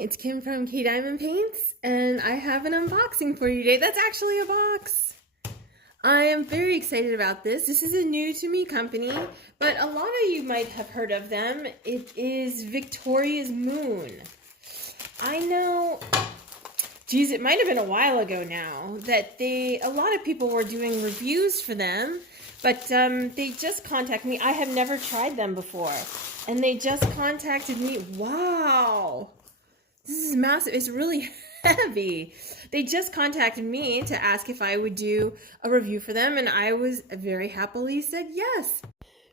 it's Kim from K Diamond Paints, and I have an unboxing for you today. That's actually a box. I am very excited about this. This is a new to me company, but a lot of you might have heard of them. It is Victoriasmoon. I know, geez, it might have been a while ago now that a lot of people were doing reviews for them, but they just contacted me. I have never tried them before, and they just contacted me. Wow, this is massive. It's really heavy. They just contacted me to ask if I would do a review for them, and I was very happily said yes.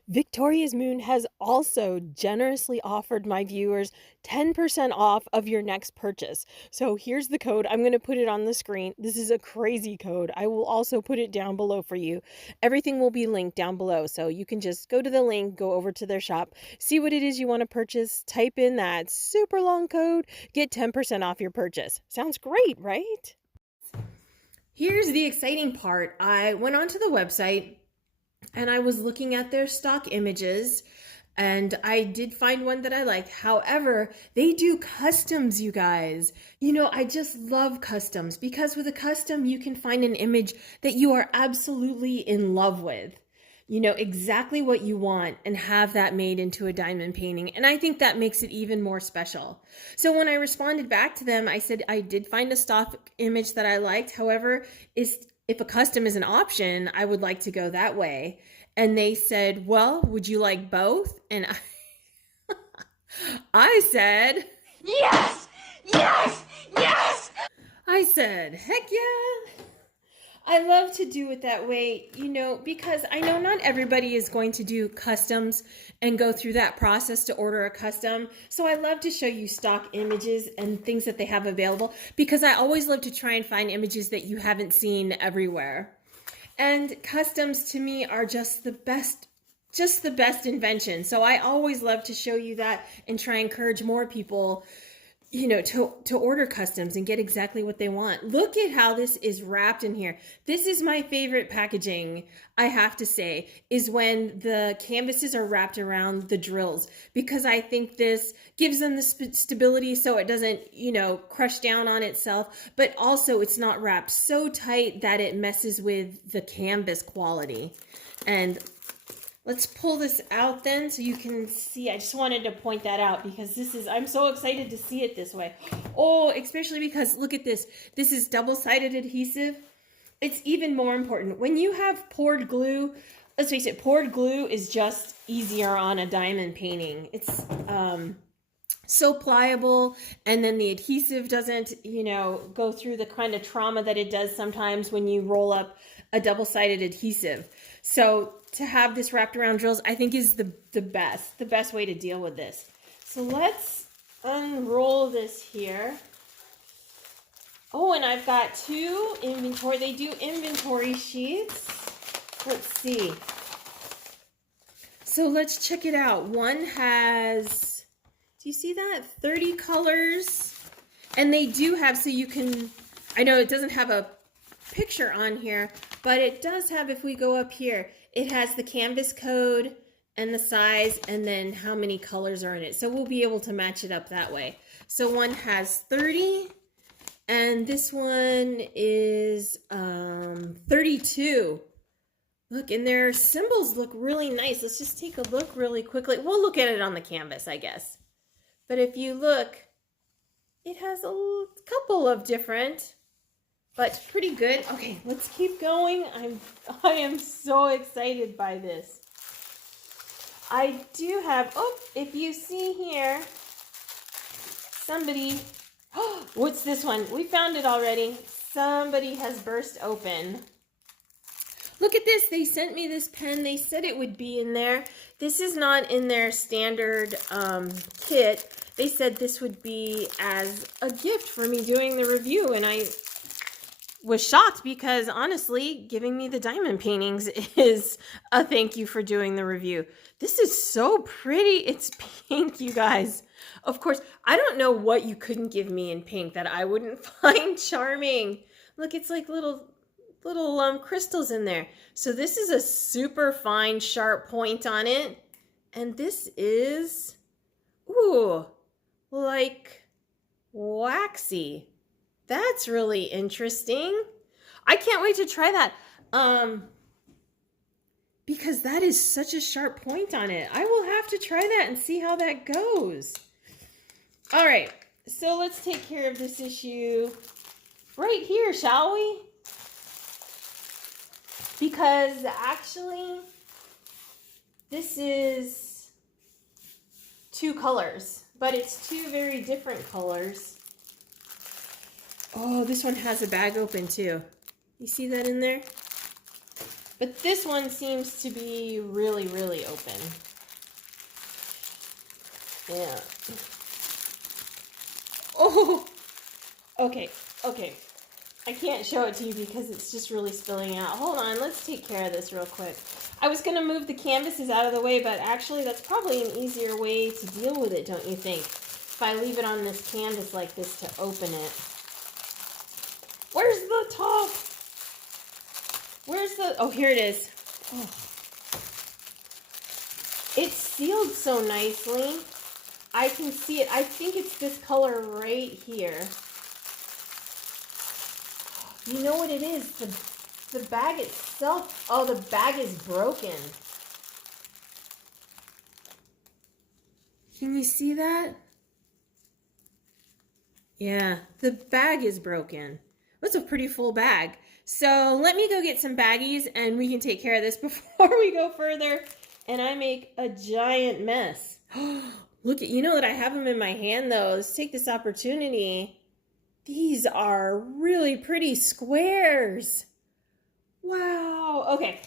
Victoriasmoon has also generously offered my viewers 10% off of your next purchase. So here's the code. I'm going to put it on the screen. This is a crazy code. I will also put it down below for you. Everything will be linked down below. So you can just go to the link, go over to their shop, see what it is you want to purchase, type in that super long code, get 10% off your purchase. Sounds great, right? Here's the exciting part. I went onto the website and I was looking at their stock images, and I did find one that I liked. However, they do customs, you guys. You know, I just love customs because with a custom, you can find an image that you are absolutely in love with. You know exactly what you want and have that made into a diamond painting. And I think that makes it even more special. So when I responded back to them, I said I did find a stock image that I liked. However, if a custom is an option, I would like to go that way. And they said, well, would you like both? And I said, yes, yes, yes. I said, heck yeah. I love to do it that way, you know, because I know not everybody is going to do customs and go through that process to order a custom. So I love to show you stock images and things that they have available because I always love to try and find images that you haven't seen everywhere. And customs to me are just the best invention. So I always love to show you that and try and encourage more people, you know, to order customs and get exactly what they want. Look at how this is wrapped in here. This is my favorite packaging, I have to say, is when the canvases are wrapped around the drills, because I think this gives them the stability so it doesn't, you know, crush down on itself, but also it's not wrapped so tight that it messes with the canvas quality. And let's pull this out then so you can see. I just wanted to point that out because I'm so excited to see it this way. Oh, especially because look at this. This is double-sided adhesive. It's even more important. When you have poured glue, let's face it, poured glue is just easier on a diamond painting. It's so pliable, and then the adhesive doesn't, you know, go through the kind of trauma that it does sometimes when you roll up a double-sided adhesive. So to have this wrapped around drills, I think is the best way to deal with this. So let's unroll this here. Oh, and I've got two inventory. They do inventory sheets. Let's see. So let's check it out. One has, do you see that? 30 colors. And they do have, so you can, I know it doesn't have a picture on here, but it does have, if we go up here, it has the canvas code and the size and then how many colors are in it. So we'll be able to match it up that way. So one has 30 and this one is 32. Look, and their symbols look really nice. Let's just take a look really quickly. We'll look at it on the canvas, I guess. But if you look, it has a couple of different, but pretty good. Okay, let's keep going. I am so excited by this. I do have, oh, if you see here, somebody, oh, what's this one? We found it already. Somebody has burst open. Look at this. They sent me this pen. They said it would be in there. This is not in their standard kit. They said this would be as a gift for me doing the review, and I was shocked because honestly, giving me the diamond paintings is a thank you for doing the review. This is so pretty. It's pink, you guys. Of course, I don't know what you couldn't give me in pink that I wouldn't find charming. Look, it's like little crystals in there. So this is a super fine, sharp point on it. And this is, ooh, like waxy. That's really interesting. I can't wait to try that. Because that is such a sharp point on it. I will have to try that and see how that goes. All right, so let's take care of this issue right here, shall we? Because actually, this is 2 colors, but it's 2 very different colors. Oh, this one has a bag open too. You see that in there? But this one seems to be really, really open. Yeah. Oh, okay. I can't show it to you because it's just really spilling out. Hold on, let's take care of this real quick. I was gonna move the canvases out of the way, but actually that's probably an easier way to deal with it, don't you think? If I leave it on this canvas like this to open it. Where's the top? Where's the, oh, here it is. Oh. It's sealed so nicely. I can see it. I think it's this color right here. You know what it is? The bag itself. Oh, the bag is broken. Can you see that? Yeah, the bag is broken. That's a pretty full bag. So let me go get some baggies and we can take care of this before we go further and I make a giant mess. Look at, you know that I have them in my hand though. Let's take this opportunity. These are really pretty squares. Wow. Okay.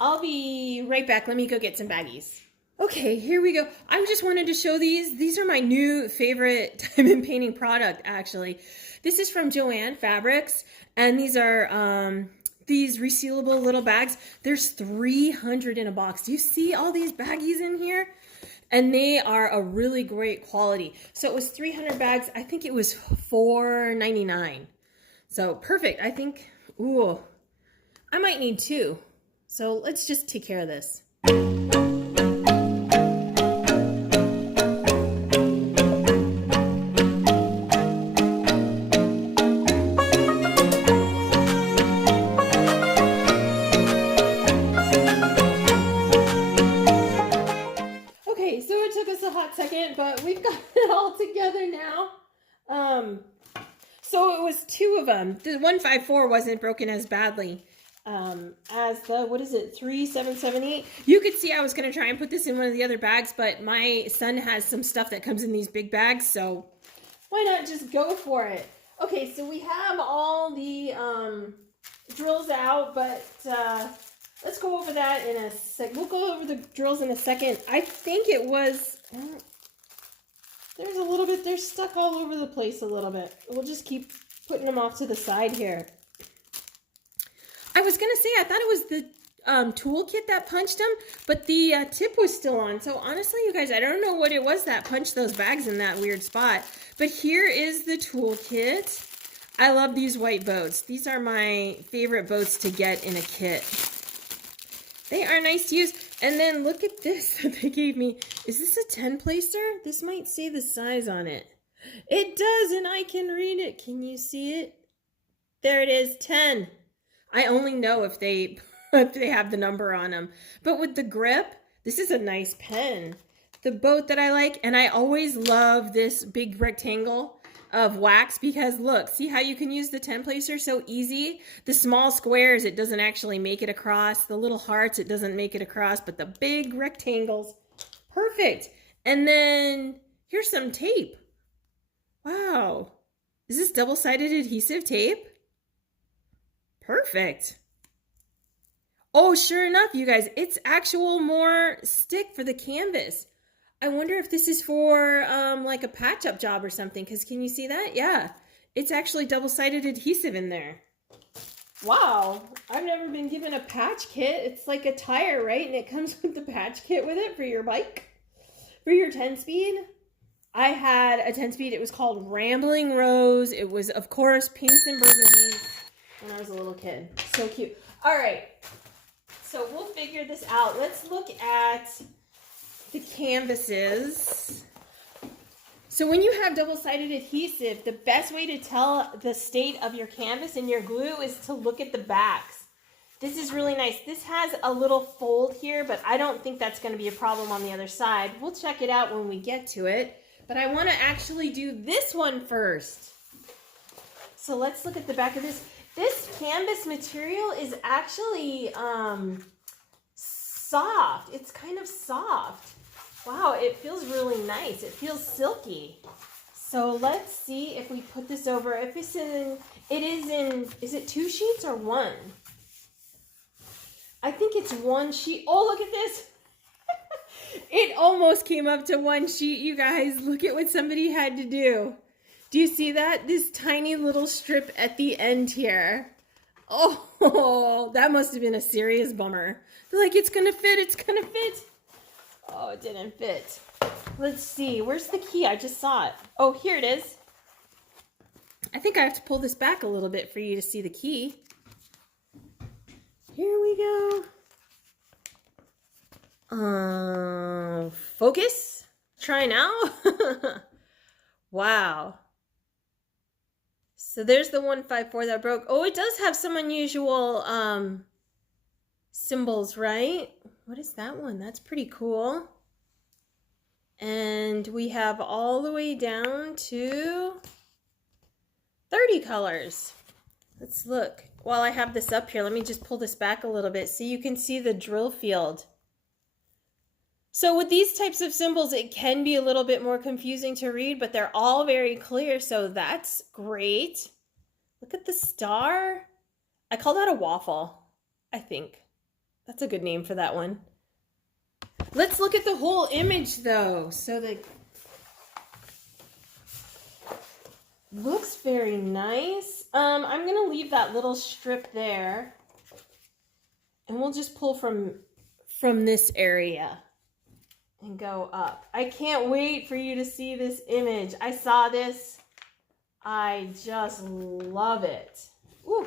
I'll be right back. Let me go get some baggies. Okay, here we go. I just wanted to show these. These are my new favorite diamond painting product, actually. This is from Joanne Fabrics, and these are these resealable little bags. There's 300 in a box. Do you see all these baggies in here? And they are a really great quality. So it was 300 bags. I think it was $4.99. So perfect. I think, ooh, I might need 2. So let's just take care of this. Second, but we've got it all together now. So it was 2 of them. The 154 wasn't broken as badly as the, what is it, 3778. You could see I was going to try and put this in one of the other bags, but my son has some stuff that comes in these big bags, so why not just go for it? Okay, so we have all the drills out, but let's go over that in a sec. We'll go over the drills in a second. I think it was, there's a little bit, they're stuck all over the place a little bit. We'll just keep putting them off to the side here. I was going to say, I thought it was the toolkit that punched them, but the tip was still on. So honestly, you guys, I don't know what it was that punched those bags in that weird spot. But here is the toolkit. I love these white boats. These are my favorite boats to get in a kit. They are nice to use. And then look at this that they gave me. Is this a 10 placer? This might say the size on it. It does, and I can read it. Can you see it? There it is, 10. I only know if they have the number on them. But with the grip, this is a nice pen. The boat that I like, and I always love this big rectangle of wax because look, see how you can use the 10 placer so easy? The small squares, it doesn't actually make it across. The little hearts, it doesn't make it across, but the big rectangles, perfect. And then here's some tape. Wow. Is this double-sided adhesive tape? Perfect. Oh, sure enough, you guys, it's actual more stick for the canvas. I wonder if this is for like a patch-up job or something, because can you see that? Yeah, it's actually double-sided adhesive in there. Wow, I've never been given a patch kit. It's like a tire, right? And it comes with the patch kit with it for your bike, for your 10-speed. I had a 10-speed. It was called Rambling Rose. It was, of course, pinks and burgundies when I was a little kid. So cute. All right, so we'll figure this out. Let's look at the canvases. So when you have double-sided adhesive, the best way to tell the state of your canvas and your glue is to look at the backs. This is really nice. This has a little fold here, but I don't think that's going to be a problem on the other side. We'll check it out when we get to it. But I want to actually do this one first. So let's look at the back of this. This canvas material is actually soft. It's kind of soft. Wow, it feels really nice. It feels silky. So let's see if we put this over. If it's in, is it 2 sheets or 1? I think it's 1 sheet. Oh, look at this. It almost came up to 1 sheet, you guys. Look at what somebody had to do. Do you see that? This tiny little strip at the end here. Oh, that must have been a serious bummer. They're like, it's gonna fit, it's gonna fit. Oh, it didn't fit. Let's see, where's the key? I just saw it. Oh, here it is. I think I have to pull this back a little bit for you to see the key. Here we go. Focus. Try now. Wow. So there's the 154 that broke. Oh, it does have some unusual symbols, right? What is that one? That's pretty cool. And we have all the way down to 30 colors. Let's look. While I have this up here, let me just pull this back a little bit so you can see the drill field. So with these types of symbols, it can be a little bit more confusing to read, but they're all very clear, so that's great. Look at the star. I call that a waffle, I think. That's a good name for that one. Let's look at the whole image, though. So the looks very nice. I'm going to leave that little strip there, and we'll just pull from this area and go up. I can't wait for you to see this image. I saw this. I just love it. Ooh.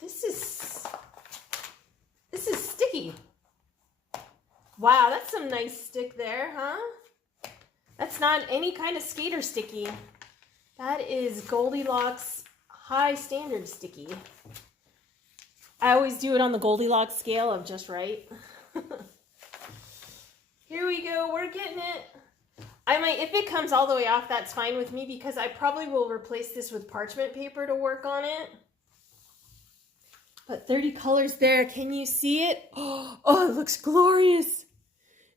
This is sticky. Wow, that's some nice stick there, huh? That's not any kind of skater sticky. That is Goldilocks high standard sticky. I always do it on the Goldilocks scale of just right. Here we go, we're getting it. I might, if it comes all the way off, that's fine with me because I probably will replace this with parchment paper to work on it. But 30 colors there, can you see it? Oh, it looks glorious.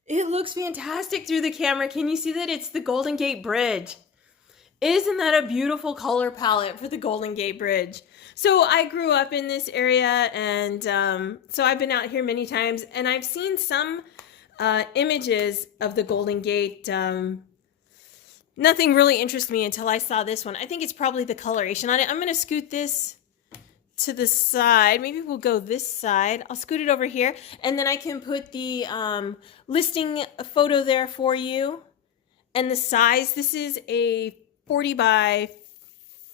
It looks fantastic through the camera. Can you see that? It's the Golden Gate Bridge. Isn't that a beautiful color palette for the Golden Gate Bridge? So I grew up in this area, and so I've been out here many times, and I've seen some images of the Golden Gate. Nothing really interested me until I saw this one. I think it's probably the coloration on it. I'm going to scoot this to the side. Maybe we'll go this side. I'll scoot it over here, and then I can put the listing photo there for you. And the size, this is a 40 by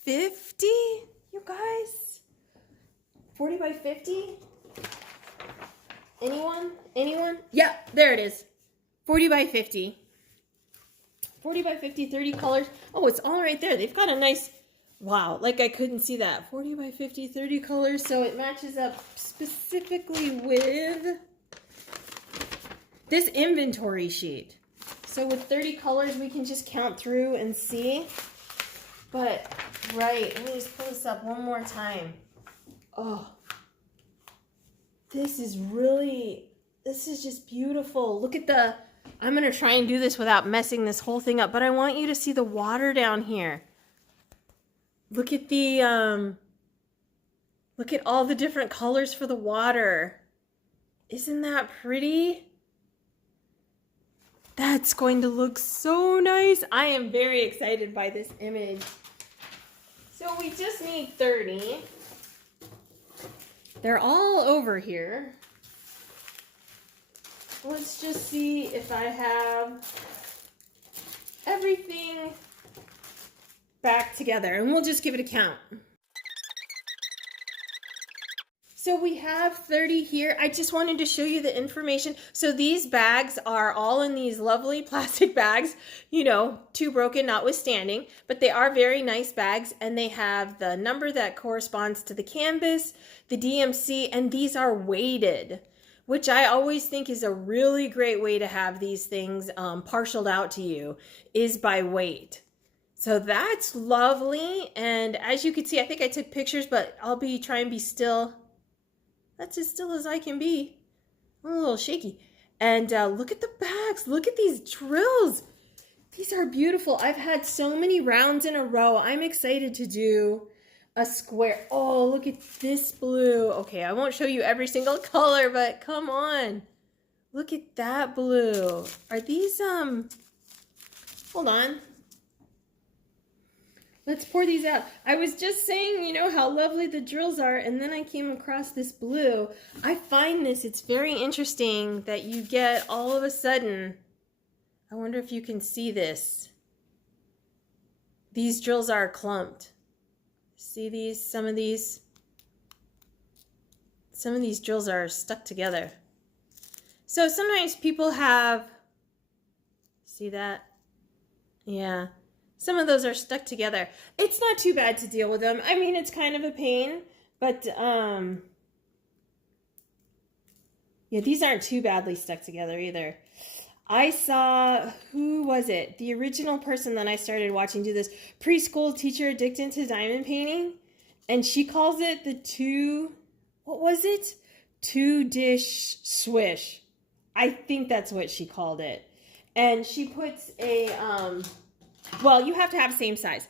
50, you guys? 40 by 50? Anyone? Anyone? Yeah, there it is. 40 by 50. 40 by 50, 30 colors. Oh, it's all right there. They've got a nice, wow, like I couldn't see that. 40 by 50, 30 colors. So it matches up specifically with this inventory sheet. So with 30 colors, we can just count through and see. But, right, let me just pull this up one more time. Oh, this is just beautiful. Look at the, I'm going to try and do this without messing this whole thing up, but I want you to see the water down here. Look at the, look at all the different colors for the water. Isn't that pretty? That's going to look so nice. I am very excited by this image. So we just need 30. They're all over here. Let's just see if I have everything back together, and we'll just give it a count. So we have 30 here. I just wanted to show you the information. So these bags are all in these lovely plastic bags, you know, too broken notwithstanding, but they are very nice bags, and they have the number that corresponds to the canvas, the DMC, and these are weighted, which I always think is a really great way to have these things parceled out to you, is by weight. So that's lovely. And as you can see, I think I took pictures, but I'll be trying to be still. That's as still as I can be. I'm a little shaky. And look at the bags. Look at these drills. These are beautiful. I've had so many rounds in a row. I'm excited to do a square. Oh, look at this blue. Okay, I won't show you every single color, but come on. Look at that blue. Are these, hold on. Let's pour these out. I was just saying, you know, how lovely the drills are, and then I came across this blue. I find this, it's very interesting that you get all of a sudden, I wonder if you can see this. These drills are clumped. See these? Some of these drills are stuck together. So sometimes people have, see that? Yeah. Some of those are stuck together. It's not too bad to deal with them. I mean, it's kind of a pain, but yeah, these aren't too badly stuck together either. I saw, who was it? The original person that I started watching do this, preschool teacher addicted to diamond painting, and she calls it the two-dish swish. I think that's what she called it. And she puts a, well, you have to have same size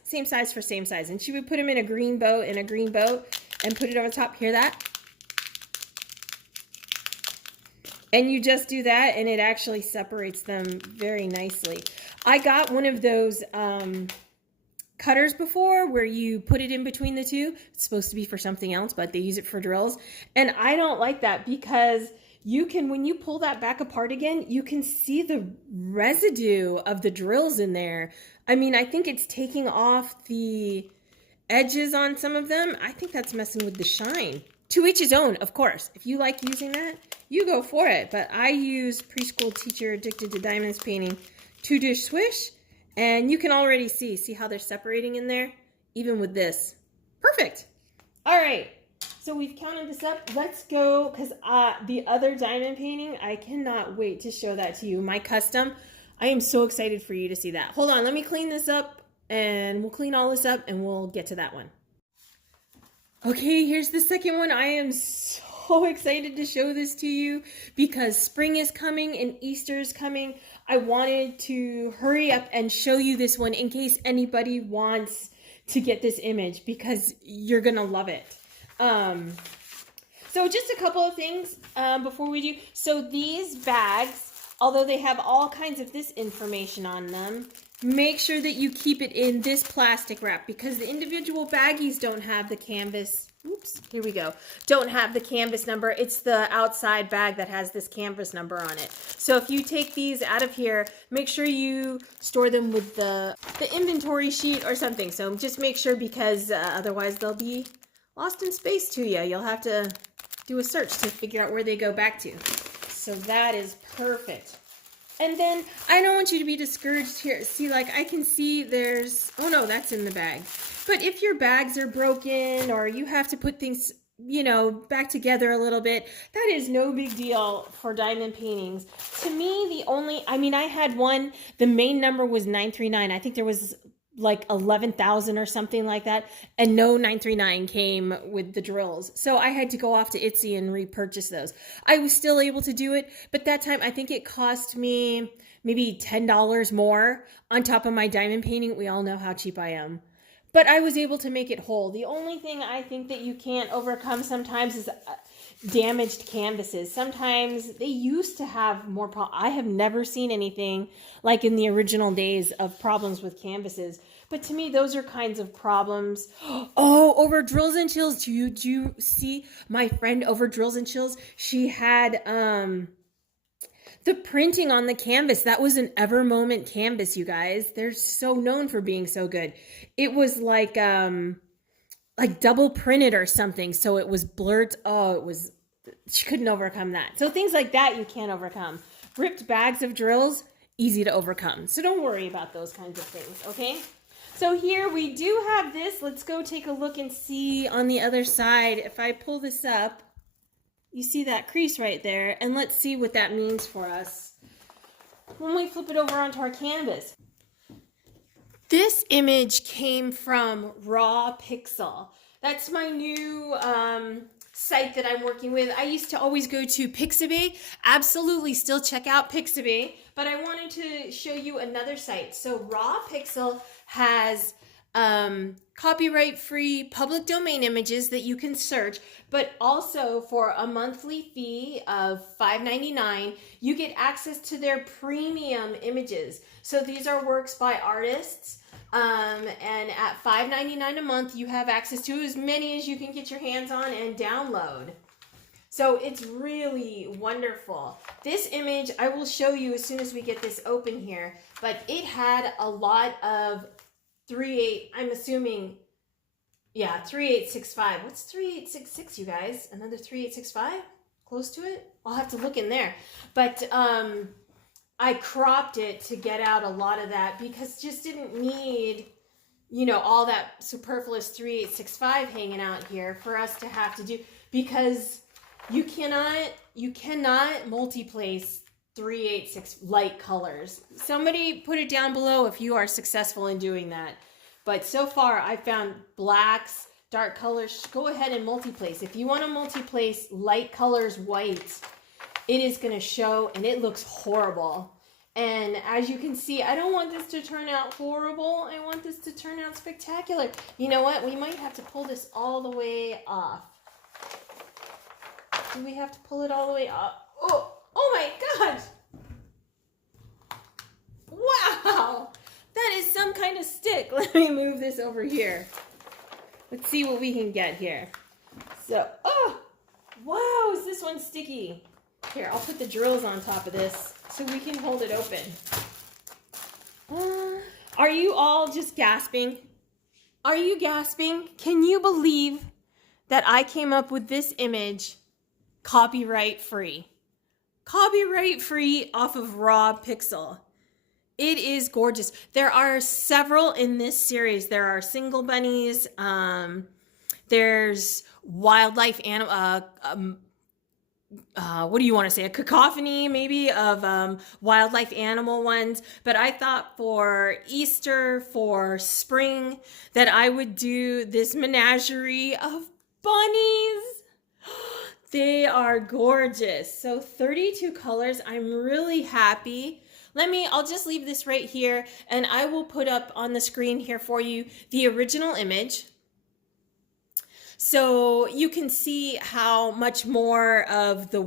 for same size. And she would put them in a green boat and put it over top. Hear that? And you just do that, and it actually separates them very nicely. I got one of those cutters before where you put it in between the two. It's supposed to be for something else, but they use it for drills. And I don't like that because you can, when you pull that back apart again, you can see the residue of the drills in there. I mean, I think it's taking off the edges on some of them. I think that's messing with the shine. To each his own, of course. If you like using that, you go for it. But I use preschool teacher addicted to diamonds painting two-dish swish. And you can already see how they're separating in there, even with this. Perfect. All right. So we've counted this up. Let's go, because the other diamond painting, I cannot wait to show that to you. My custom. I am so excited for you to see that. Hold on. Let me clean this up, and we'll clean all this up, and we'll get to that one. Okay, here's the second one. I am so excited to show this to you because spring is coming and Easter is coming. I wanted to hurry up and show you this one in case anybody wants to get this image because you're going to love it. So just a couple of things before we do. So these bags, although they have all kinds of this information on them, make sure that you keep it in this plastic wrap because the individual baggies don't have the canvas. Oops, here we go. Don't have the canvas number. It's the outside bag that has this canvas number on it. So if you take these out of here, make sure you store them with the inventory sheet or something. So just make sure because otherwise they'll be lost in space to you. You'll have to do a search to figure out where they go back to. So that is perfect. And then I don't want you to be discouraged here. See, like I can see there's, oh no, that's in the bag. But if your bags are broken or you have to put things, you know, back together a little bit, that is no big deal for diamond paintings. To me, I had one, the main number was 939. I think there was like 11,000 or something like that. And no 939 came with the drills. So I had to go off to Etsy and repurchase those. I was still able to do it. But that time, I think it cost me maybe $10 more on top of my diamond painting. We all know how cheap I am. But I was able to make it whole. The only thing I think that you can't overcome sometimes is damaged canvases. Sometimes they used to have more problems. I have never seen anything like in the original days of problems with canvases. But to me, those are kinds of problems. Oh, over Drills and Chills. Do you see my friend over Drills and Chills? She had the printing on the canvas. That was an Ever Moment canvas, you guys. They're so known for being so good. It was like like double printed or something, so it was blurred. Oh, it was, she couldn't overcome that. So things like that you can't overcome. Ripped bags of drills, easy to overcome. So don't worry about those kinds of things, okay? So here we do have this. Let's go take a look and see on the other side. If I pull this up, you see that crease right there, and let's see what that means for us when we flip it over onto our canvas. This image came from Raw Pixel. That's my new site that I'm working with. I used to always go to Pixabay. Absolutely still check out Pixabay, but I wanted to show you another site. So Raw Pixel has copyright-free public domain images that you can search, but also for a monthly fee of $5.99, you get access to their premium images. So these are works by artists, and at $5.99 a month, you have access to as many as you can get your hands on and download. So it's really wonderful. This image I will show you as soon as we get this open here, but it had a lot of 3/8, I'm assuming, yeah, 3/865. What's 3/866, you guys? Another 3/865? Close to it? I'll have to look in there. But I cropped it to get out a lot of that because just didn't need, you know, all that superfluous 3/865 hanging out here for us to have to do, because you cannot multi-place 3/8 light colors. Somebody put it down below if you are successful in doing that. But so far I found blacks, dark colors. Go ahead and multi-place. If you want to multi-place light colors white, it is going to show, and it looks horrible. And as you can see, I don't want this to turn out horrible. I want this to turn out spectacular. You know what? We might have to pull this all the way off. Do we have to pull it all the way off? Oh my God! Wow! That is some kind of stick. Let me move this over here. Let's see what we can get here. So, oh! Wow, is this one sticky? Here, I'll put the drills on top of this so we can hold it open. Are you all just gasping? Are you gasping? Can you believe that I came up with this image copyright free? Copyright free off of Raw Pixel. It is gorgeous. There are several in this series. There are single bunnies. There's wildlife animal. What do you want to say? A cacophony maybe of wildlife animal ones. But I thought for Easter, for spring, that I would do this menagerie of bunnies. They are gorgeous. So 32 colors. I'm really happy. I'll just leave this right here, and I will put up on the screen here for you the original image. So you can see how much more of the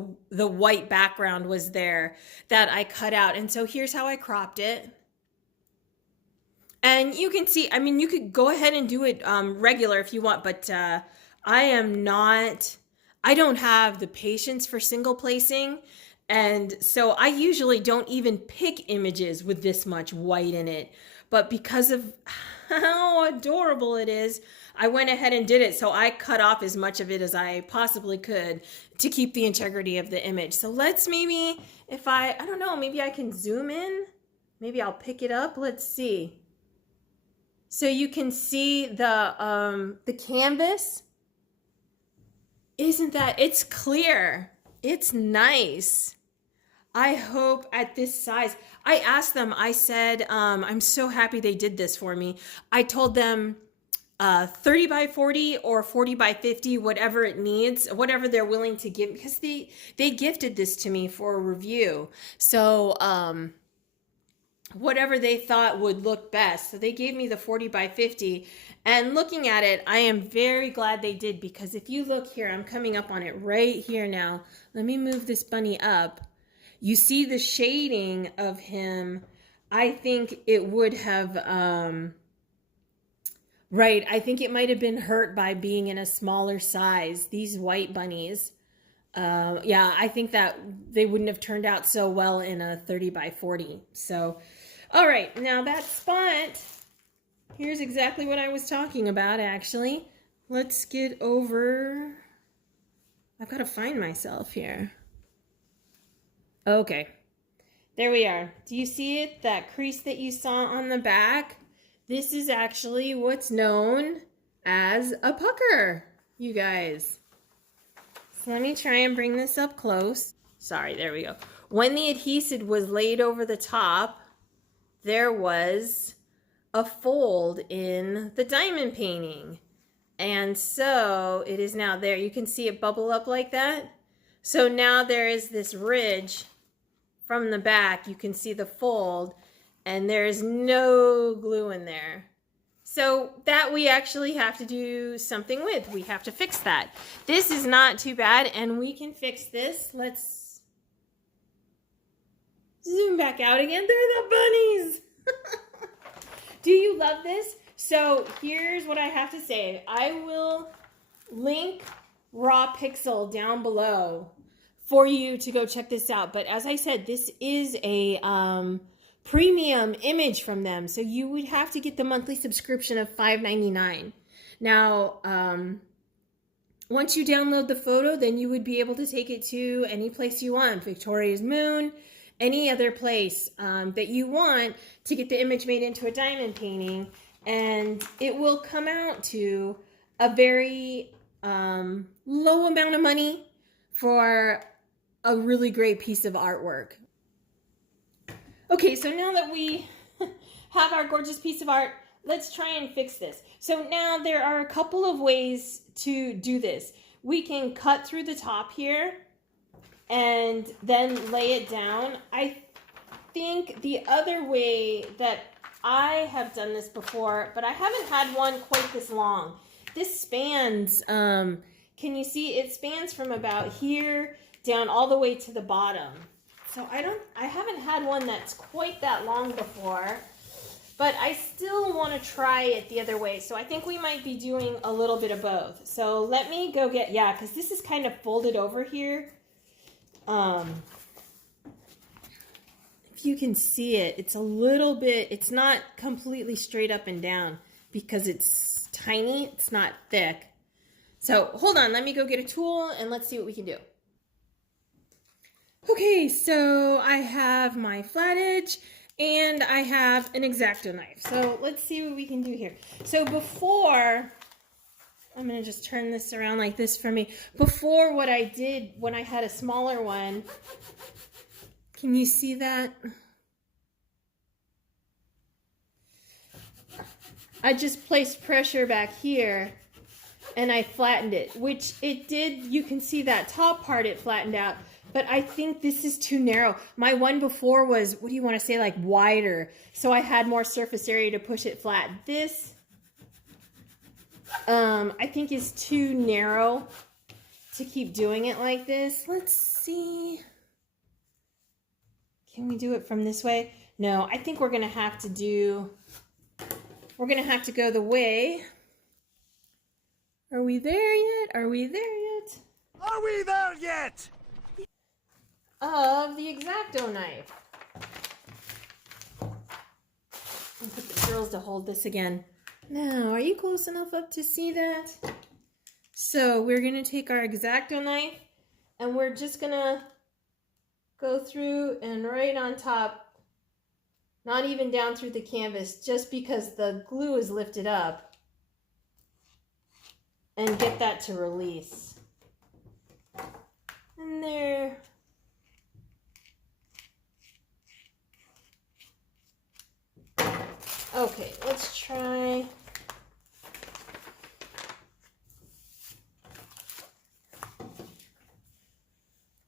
white background was there that I cut out. And so here's how I cropped it. And you can see, I mean, you could go ahead and do it regular if you want, but I don't have the patience for single placing. And so I usually don't even pick images with this much white in it. But because of how adorable it is, I went ahead and did it. So I cut off as much of it as I possibly could to keep the integrity of the image. So let's maybe, if I don't know, maybe I can zoom in. Maybe I'll pick it up. Let's see. So you can see the canvas. Isn't that, it's clear. It's nice. I hope at this size, I asked them, I said, I'm so happy they did this for me. I told them 30 by 40 or 40 by 50, whatever it needs, whatever they're willing to give, because they gifted this to me for a review. So whatever they thought would look best. So they gave me the 40 by 50. And looking at it, I am very glad they did, because if you look here, I'm coming up on it right here now. Let me move this bunny up. You see the shading of him. I think it would have, right, I think it might have been hurt by being in a smaller size. These white bunnies, yeah, I think that they wouldn't have turned out so well in a 30 by 40. So, all right, now that spot, here's exactly what I was talking about, actually. let's get over. I've got to find myself here. Okay, there we are. Do you see it? That crease that you saw on the back? This is actually what's known as a pucker, you guys. So let me try and bring this up close. Sorry, there we go. When the adhesive was laid over the top, there was a fold in the diamond painting. And so it is now there. You can see it bubble up like that. So now there is this ridge from the back. You can see the fold, and there is no glue in there. So that we actually have to do something with. We have to fix that. This is not too bad, and we can fix this. Let's zoom back out again. They're the bunnies. Do you love this? So here's what I have to say. I will link Raw Pixel down below for you to go check this out. But as I said, this is a premium image from them. So you would have to get the monthly subscription of $5.99. Now, once you download the photo, then you would be able to take it to any place you want. Victoriasmoon, any other place that you want to get the image made into a diamond painting. And it will come out to a very low amount of money for a really great piece of artwork. Okay, so now that we have our gorgeous piece of art, let's try and fix this. So now there are a couple of ways to do this. We can cut through the top here and then lay it down. I think the other way that I have done this before, but I haven't had one quite this long. This spans, can you see? It spans from about here down all the way to the bottom. So I haven't had one that's quite that long before, but I still want to try it the other way. So I think we might be doing a little bit of both. So let me go get, yeah, because this is kind of folded over here. If you can see it, it's a little bit, it's not completely straight up and down because it's tiny, it's not thick. So hold on, let me go get a tool and let's see what we can do. Okay, so I have my flat edge and I have an X-Acto knife. So let's see what we can do here. So before, I'm going to just turn this around like this for me. Before, what I did when I had a smaller one, can you see that? I just placed pressure back here and I flattened it, which it did. You can see that top part, it flattened out. But I think this is too narrow. My one before was, what do you want to say, like wider. So I had more surface area to push it flat. This, I think is too narrow to keep doing it like this. Let's see. Can we do it from this way? No, I think we're going to have to do, we're going to have to go the way. Are we there yet? Are we there yet? Are we there yet? Of the X-Acto knife. I'll put the girls to hold this again. Now, are you close enough up to see that? So we're going to take our X-Acto knife and we're just going to go through and right on top, not even down through the canvas, just because the glue is lifted up, and get that to release. And there. Okay, let's try.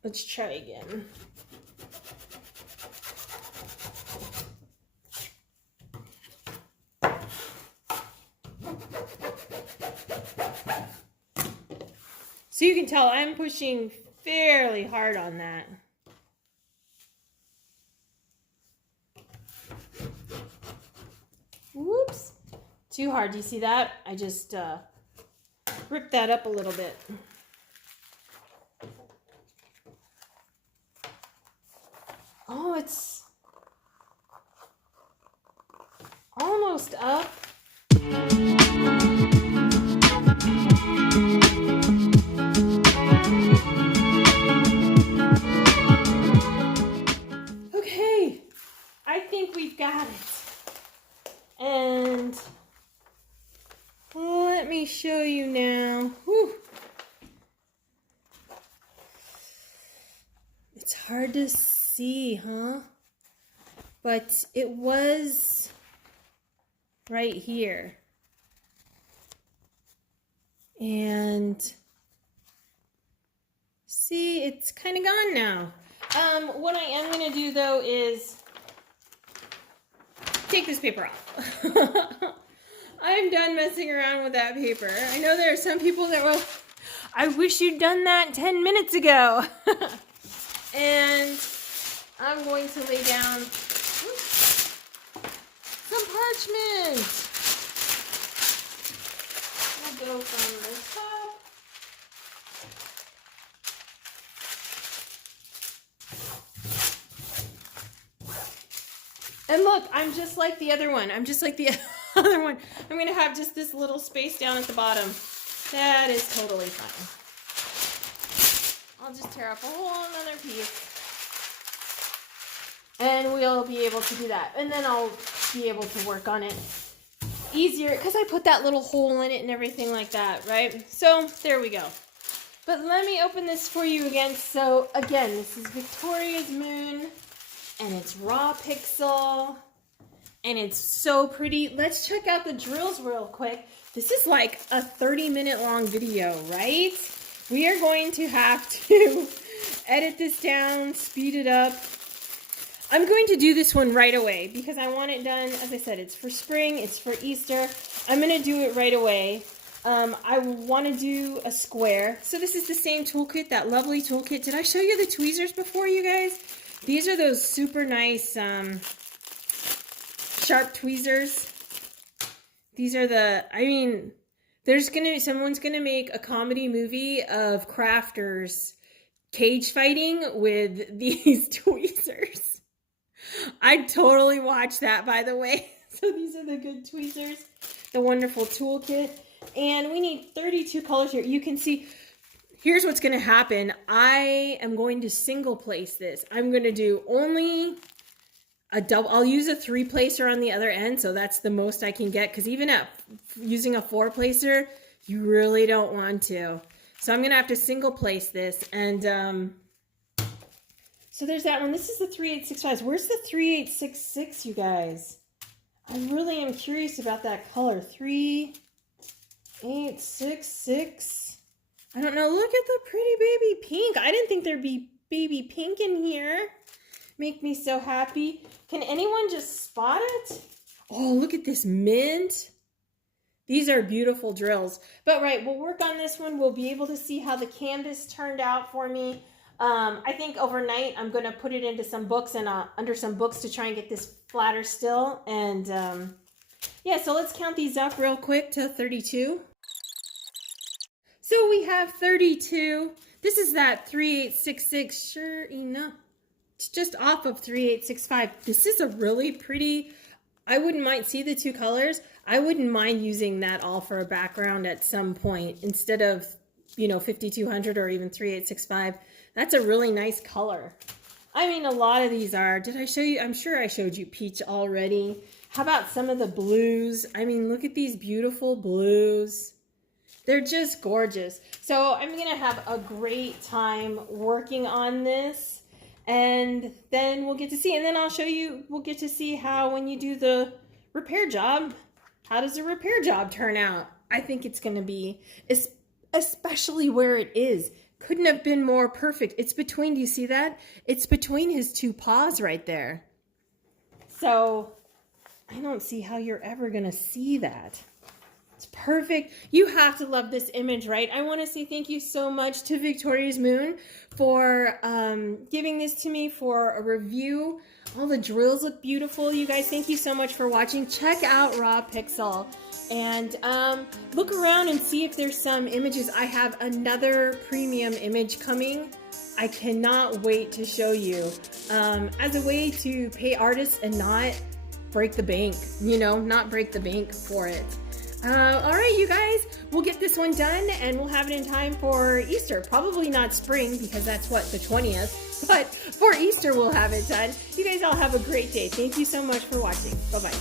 Let's try again. So you can tell I'm pushing fairly hard on that. Whoops. Too hard. Do you see that? I just ripped that up a little bit. Oh, it's almost up. show you now. Whew. It's hard to see, huh? But it was right here. And see, it's kind of gone now. What I am going to do, though, is take this paper off. I'm done messing around with that paper. I know there are some people that will, I wish you'd done that 10 minutes ago. And I'm going to lay down some parchment. We'll go from the top. And look, I'm just like the other one. I'm just like the other one. I'm going to have just this little space down at the bottom. That is totally fine. I'll just tear up a whole another piece. And we'll be able to do that. And then I'll be able to work on it easier because I put that little hole in it and everything like that, right? So there we go. But let me open this for you again. So again, this is Victoriasmoon. And it's raw pixel, and it's so pretty. Let's check out the drills real quick. This is like a 30-minute long video, right? We are going to have to edit this down, speed it up. I'm going to do this one right away because I want it done. As I said, it's for spring, it's for Easter. I'm going to do it right away. I want to do a square. So this is the same toolkit, that lovely toolkit. Did I show you the tweezers before, you guys? These are those super nice sharp tweezers. These are the, I mean, someone's gonna make a comedy movie of crafters cage fighting with these tweezers. I'd totally watch that, by the way. So these are the good tweezers, the wonderful toolkit. And we need 32 colors here. You can see, here's what's going to happen. I am going to single place this. I'm going to do only a double. I'll use a 3-placer on the other end. So that's the most I can get. Because even at using a 4-placer, you really don't want to. So I'm going to have to single place this. And so there's that one. This is the 3865. Where's the 3866, you guys? I really am curious about that color. 3866. I don't know. Look at the pretty baby pink. I didn't think there'd be baby pink in here. Make me so happy. Can anyone just spot it? Oh, look at this mint. These are beautiful drills. But right, we'll work on this one. We'll be able to see how the canvas turned out for me. I think overnight I'm going to put it into some books and under some books to try and get this flatter still. And yeah, so let's count these up real quick to 32. So we have 32. This is that 3866. Sure enough, it's just off of 3865. This is a really pretty, I wouldn't mind, see the two colors? I wouldn't mind using that all for a background at some point instead of, 5200 or even 3865. That's a really nice color. I mean, a lot of these are. Did I show you? I'm sure I showed you peach already. How about some of the blues? I mean, look at these beautiful blues. They're just gorgeous. So I'm going to have a great time working on this. And then we'll get to see. And then I'll show you, we'll get to see how when you do the repair job, how does the repair job turn out? I think it's going to be, especially where it is. Couldn't have been more perfect. It's between, do you see that? It's between his two paws right there. So I don't see how you're ever going to see that. It's perfect. You have to love this image, right? I want to say thank you so much to Victoriasmoon for giving this to me for a review. All the drills look beautiful. You guys, thank you so much for watching. Check out Raw Pixel and look around and see if there's some images. I have another premium image coming. I cannot wait to show you as a way to pay artists and not break the bank, not break the bank for it. All right, you guys, we'll get this one done and we'll have it in time for Easter. Probably not spring because that's what, the 20th, but for Easter we'll have it done. You guys all have a great day. Thank you so much for watching. Bye-bye.